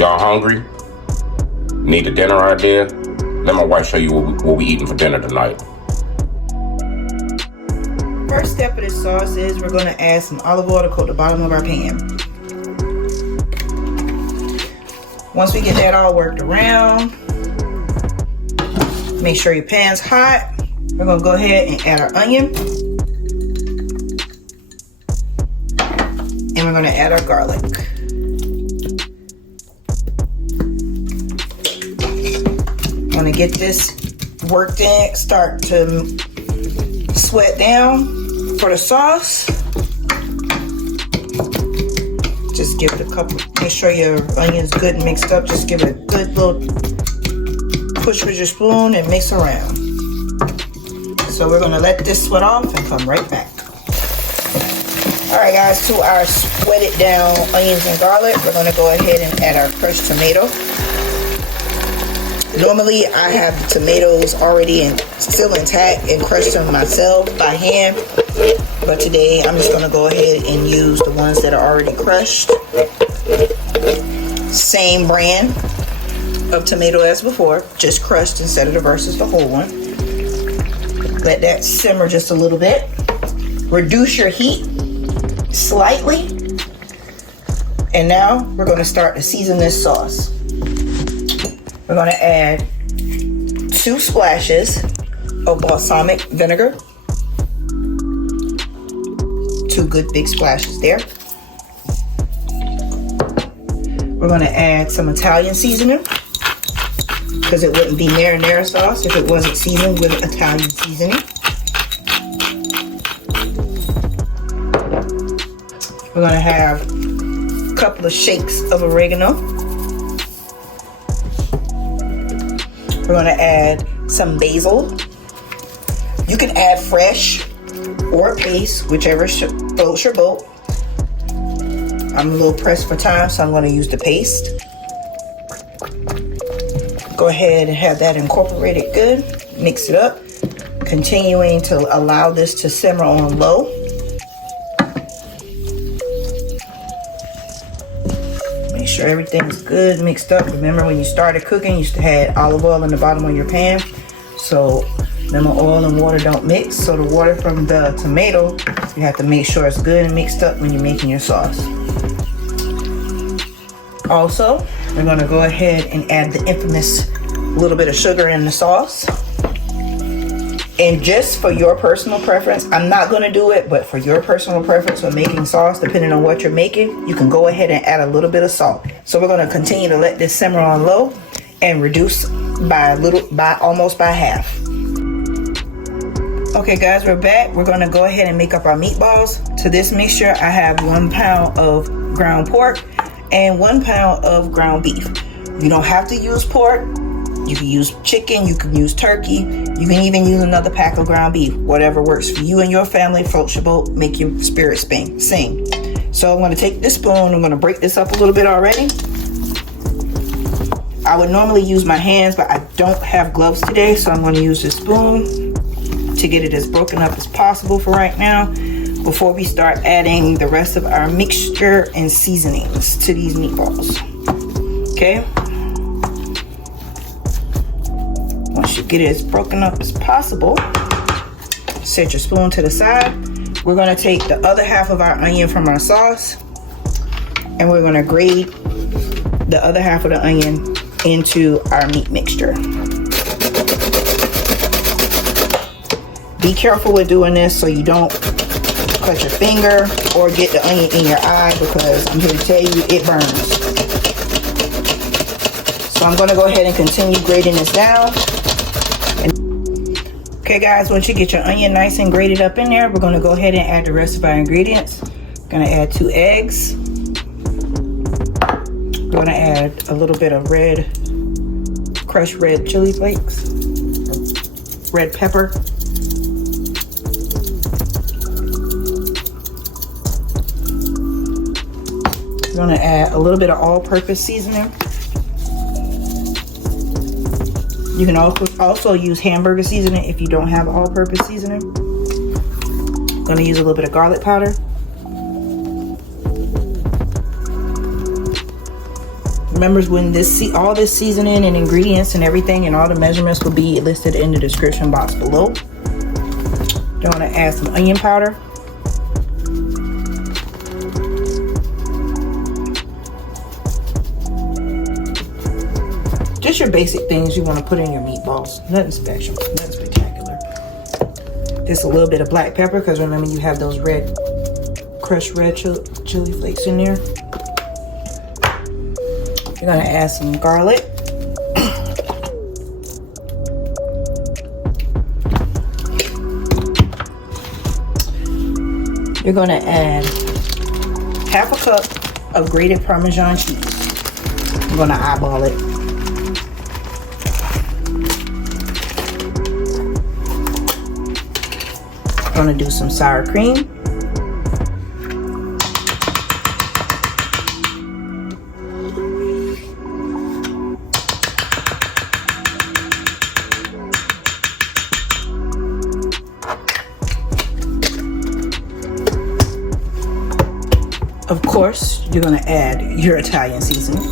Y'all hungry? Need a dinner idea? Let my wife show you what we eating for dinner tonight. First step of this sauce is we're going to add some olive oil to coat the bottom of our pan. Once we get that all worked around, make sure your pan's hot. We're going to go ahead and add our onion. And we're going to add our garlic. I'm going to get this worked in, start to sweat down for the sauce. Just give it a couple, make sure your onion's good and mixed up. Just give it a good little push with your spoon and mix around. So we're going to let this sweat off and come right back. Alright guys, to our sweated down onions and garlic, we're going to go ahead and add our crushed tomato. Normally I have the tomatoes already still intact and crushed them myself by hand. But today I'm just going to go ahead and use the ones that are already crushed. Same brand of tomato as before, just crushed instead of the versus the whole one. Let that simmer just a little bit. Reduce your heat slightly. And now we're going to start to season this sauce. We're going to add 2 splashes of balsamic vinegar. 2 good big splashes there. We're going to add some Italian seasoning, because it wouldn't be marinara sauce if it wasn't seasoned with Italian seasoning. We're going to have a couple of shakes of oregano. We're going to add some basil. You can add fresh or paste, whichever floats your boat. I'm a little pressed for time, so I'm going to use the paste. Go ahead and have that incorporated good. Mix it up. Continuing to allow this to simmer on low. Make sure everything's good mixed up. Remember when you started cooking, you had olive oil in the bottom of your pan. So lemon oil and water don't mix. So the water from the tomato, you have to make sure it's good and mixed up when you're making your sauce. Also, we're going to go ahead and add the infamous little bit of sugar in the sauce. And just for your personal preference, I'm not going to do it, but for your personal preference when making sauce, depending on what you're making, you can go ahead and add a little bit of salt. So we're going to continue to let this simmer on low and reduce almost by half. Okay guys, we're back. We're going to go ahead and make up our meatballs. To this mixture, I have 1 pound of ground pork and 1 pound of ground beef. You don't have to use pork. You can use chicken, you can use turkey, you can even use another pack of ground beef. Whatever works for you and your family, float your boat, make your spirit sing. So I'm going to take this spoon, I'm going to break this up a little bit already. I would normally use my hands, but I don't have gloves today, so I'm going to use this spoon to get it as broken up as possible for right now, before we start adding the rest of our mixture and seasonings to these meatballs. Okay? Once you get it as broken up as possible, set your spoon to the side. We're going to take the other half of our onion from our sauce, and we're going to grate the other half of the onion into our meat mixture. Be careful with doing this so you don't cut your finger or get the onion in your eye, because I'm here to tell you it burns. So I'm going to go ahead and continue grating this down. Okay guys, once you get your onion nice and grated up in there, we're going to go ahead and add the rest of our ingredients. Going to add 2 eggs. We're going to add a little bit of crushed red chili flakes, red pepper. We're going to add a little bit of all-purpose seasoning. You can also use hamburger seasoning if you don't have all-purpose seasoning. I'm going to use a little bit of garlic powder. Remember, when all this seasoning and ingredients and everything and all the measurements will be listed in the description box below. You're gonna add some onion powder. Just your basic things you want to put in your meatballs. Nothing special, nothing spectacular. Just a little bit of black pepper, because remember you have those crushed red chili flakes in there. You're gonna add some garlic. You're gonna add half a cup of grated Parmesan cheese. I'm gonna eyeball it. I'm gonna do some sour cream. Of course, you're gonna add your Italian seasoning.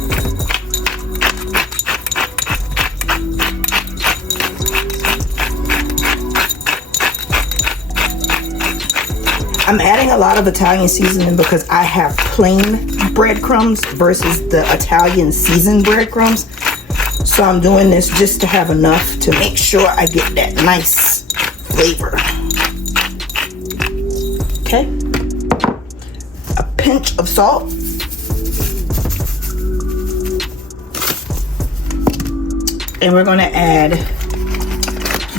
I'm adding a lot of Italian seasoning because I have plain breadcrumbs versus the Italian seasoned breadcrumbs. So I'm doing this just to have enough to make sure I get that nice flavor. Okay. A pinch of salt. And we're gonna add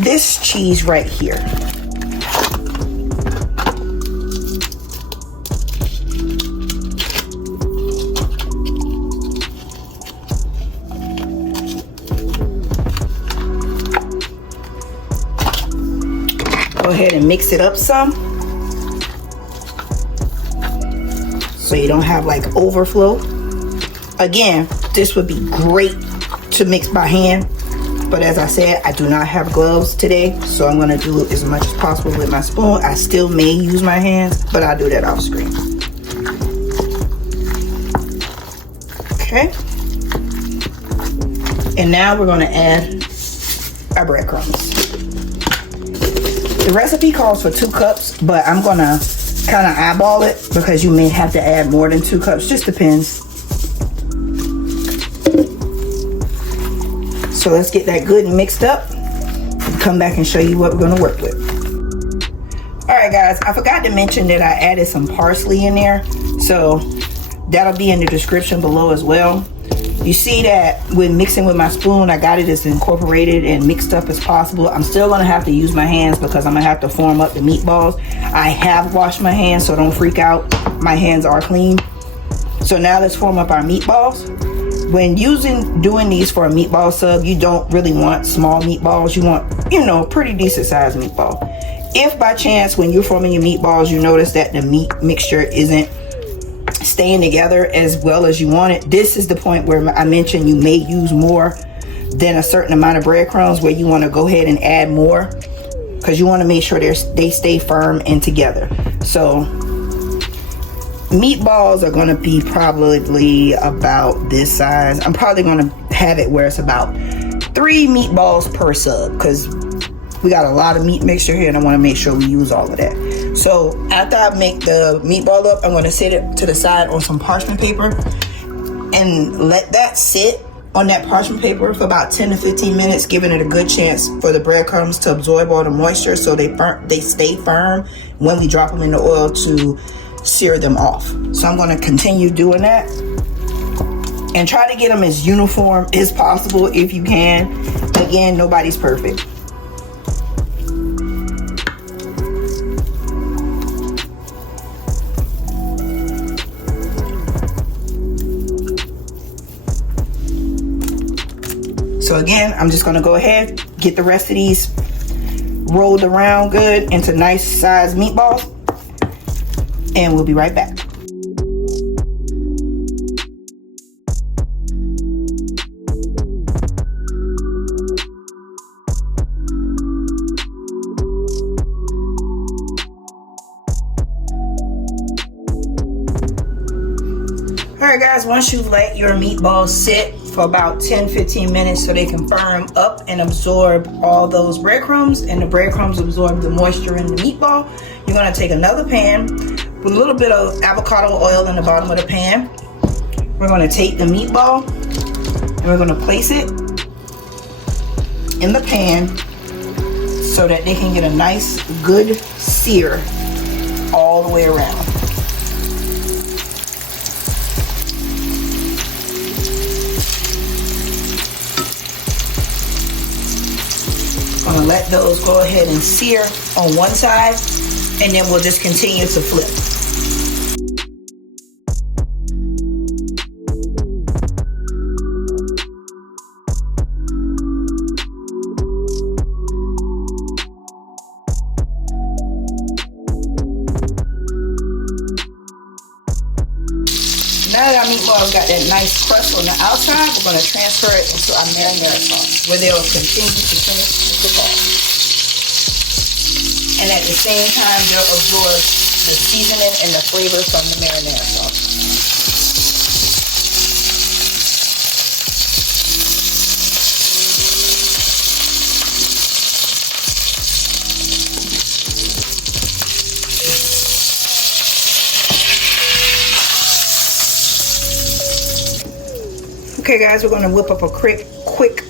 this cheese right here. Go ahead and mix it up some, so you don't have like overflow. Again, this would be great to mix by hand, but as I said, I do not have gloves today, so I'm going to do as much as possible with my spoon. I still may use my hands, but I'll do that off screen. Okay. And now we're going to add our breadcrumbs. The recipe calls for 2 cups, but I'm going to kind of eyeball it because you may have to add more than 2 cups. Just depends. So let's get that good and mixed up and come back and show you what we're going to work with. All right, guys, I forgot to mention that I added some parsley in there, so that'll be in the description below as well. You see that when mixing with my spoon, I got it as incorporated and mixed up as possible. I'm still going to have to use my hands because I'm going to have to form up the meatballs. I have washed my hands, so don't freak out. My hands are clean. So now let's form up our meatballs. When doing these for a meatball sub, you don't really want small meatballs. You want, pretty decent sized meatball. If by chance when you're forming your meatballs, you notice that the meat mixture isn't staying together as well as you want it, this is the point where I mentioned you may use more than a certain amount of breadcrumbs, where you want to go ahead and add more because you want to make sure they stay firm and together. So meatballs are going to be probably about this size. I'm probably going to have it where it's about 3 meatballs per sub because we got a lot of meat mixture here and I want to make sure we use all of that. So after I make the meatball up, I'm going to set it to the side on some parchment paper and let that sit on that parchment paper for about 10 to 15 minutes, giving it a good chance for the breadcrumbs to absorb all the moisture so they stay firm when we drop them in the oil to sear them off. So I'm going to continue doing that and try to get them as uniform as possible if you can. Again, nobody's perfect. So again, I'm just going to go ahead, get the rest of these rolled around good into nice sized meatballs, and we'll be right back. Alright guys, once you let your meatballs sit for about 10-15 minutes so they can firm up and absorb all those breadcrumbs, and the breadcrumbs absorb the moisture in the meatball, you're going to take another pan with a little bit of avocado oil in the bottom of the pan. We're going to take the meatball and we're going to place it in the pan so that they can get a nice good sear all the way around. Gonna let those go ahead and sear on one side, and then we'll just continue to flip. Now that our meatballs got that nice crust on the outside, we're going to transfer it into our marinara sauce, where they'll continue to finish to cook off. And at the same time, they'll absorb the seasoning and the flavor from the marinara sauce. Okay guys, we're going to whip up a quick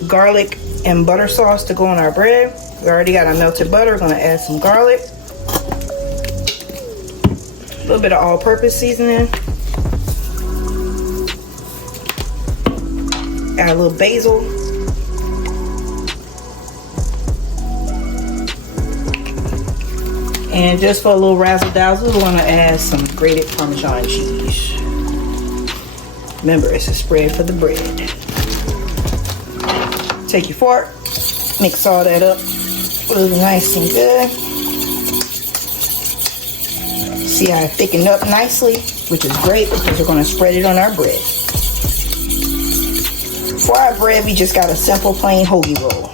garlic and butter sauce to go on our bread. We already got our melted butter. We're going to add some garlic, a little bit of all-purpose seasoning, add a little basil, and just for a little razzle-dazzle, we're going to add some grated parmesan cheese. Remember, it's a spread for the bread. Take your fork, mix all that up really nice and good. See how it thickened up nicely, which is great because we're going to spread it on our bread. For our bread, we just got a simple plain hoagie roll.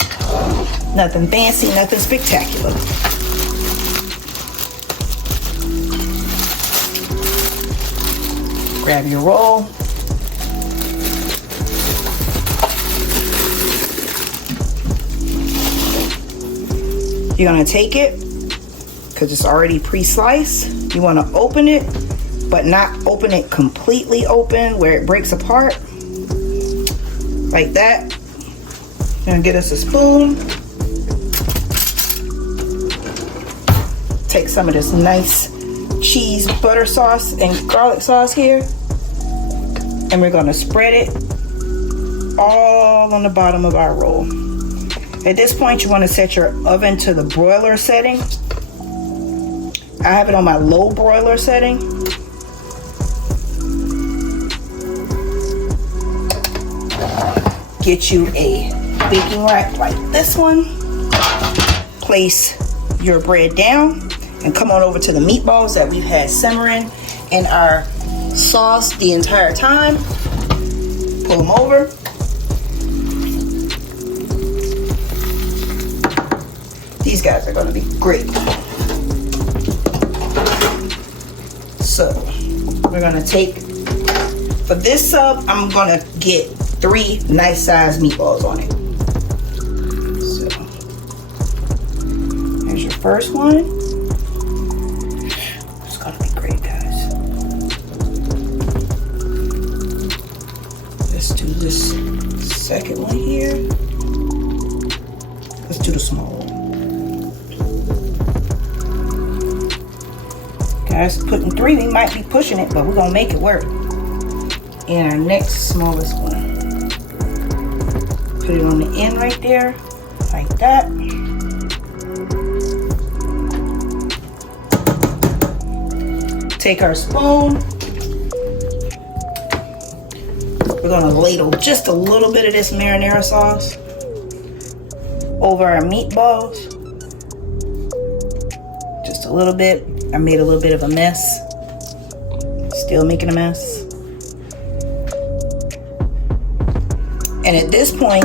Nothing fancy, nothing spectacular. Grab your roll. You're going to take it, because it's already pre-sliced. You want to open it, but not open it completely open where it breaks apart. Like that. You're going to get us a spoon. Take some of this nice cheese butter sauce and garlic sauce here. And we're going to spread it all on the bottom of our roll. At this point, you want to set your oven to the broiler setting. I have it on my low broiler setting. Get you a baking rack like this one. Place your bread down and come on over to the meatballs that we've had simmering in our sauce the entire time. Pull them over. These guys are going to be great. So we're going to take, for this sub, I'm going to get 3 nice sized meatballs on it. So here's your first one. It's going to be great, guys. Let's do this second one here. Let's do the small one. Guys, putting 3, we might be pushing it, but we're gonna make it work. And our next smallest one, put it on the end right there, like that. Take our spoon. We're gonna ladle just a little bit of this marinara sauce over our meatballs. Just a little bit. I made a little bit of a mess. Still making a mess. And at this point,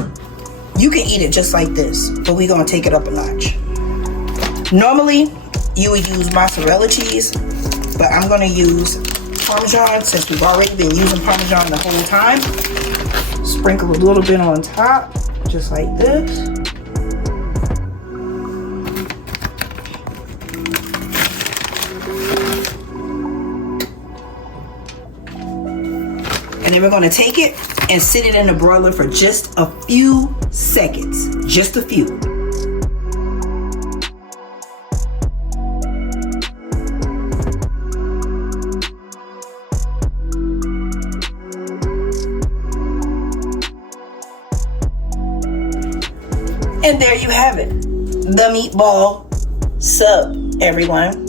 you can eat it just like this, but we're gonna take it up a notch. Normally, you would use mozzarella cheese, but I'm gonna use Parmesan, since we've already been using Parmesan the whole time. Sprinkle a little bit on top, just like this. And then we're going to take it and sit it in the broiler for just a few seconds. Just a few. And there you have it. The meatball sub, everyone.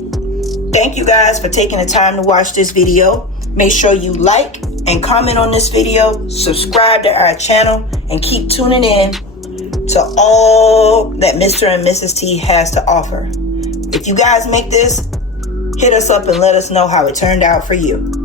Thank you guys for taking the time to watch this video. Make sure you like and comment on this video, subscribe to our channel, and keep tuning in to all that Mr. and Mrs. T has to offer. If you guys make this, hit us up and let us know how it turned out for you.